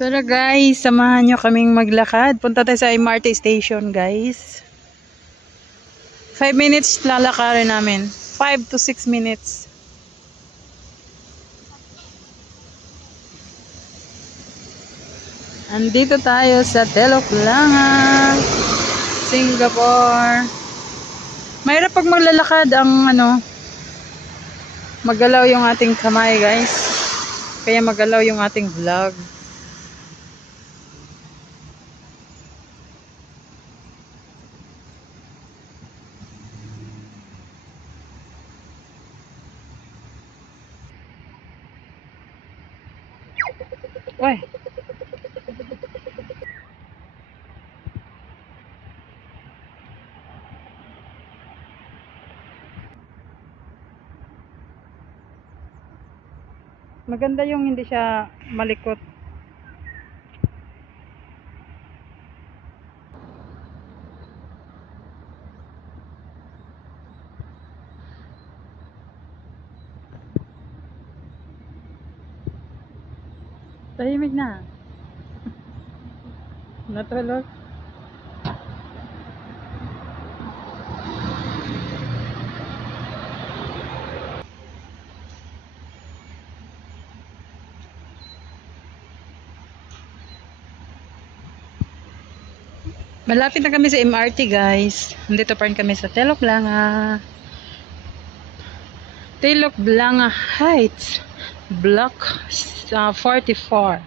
Tara guys, samahan nyo kaming maglakad. Punta tayo sa MRT station guys. 5 minutes lalakarin namin. 5 to 6 minutes. Andito tayo sa Telok Blangah, Singapore. Mahirap pag maglalakad ang magalaw yung ating kamay guys. Kaya magalaw yung ating vlog. Uy. Maganda yung hindi siya malikot. Tahimik na. Natulog. Malapit na kami sa MRT guys. Nandito pa rin kami sa Telok Blangah. Telok Blangah Heights. Block 44.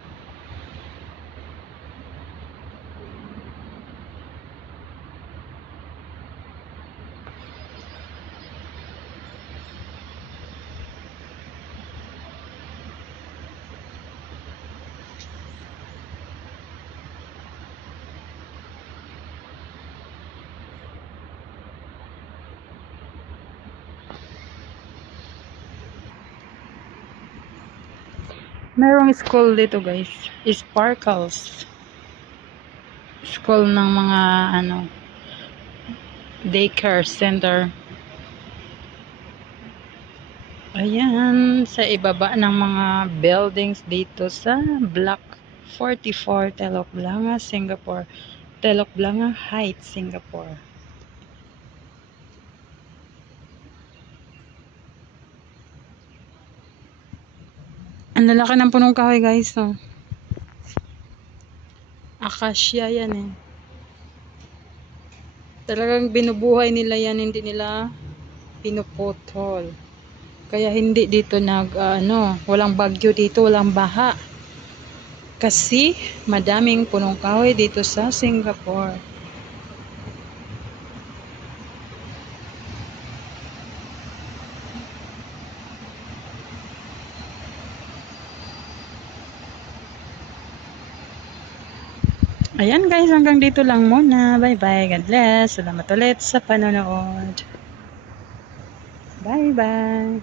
Merong school dito guys. Sparkles. School ng mga daycare center. Ayan, sa ibaba ng mga buildings dito sa Block 44, Telok Blangah, Singapore. Telok Blangah Heights, Singapore. Ang lalaki ng punong kahoy guys, no? Akasya yan eh. Talagang binubuhay nila yan, hindi nila pinuputol. Kaya hindi dito walang bagyo dito, walang baha. Kasi madaming punong kahoy dito sa Singapore. Ayan guys, hanggang dito lang muna. Bye bye, God bless. Salamat ulit sa panonood. Bye bye.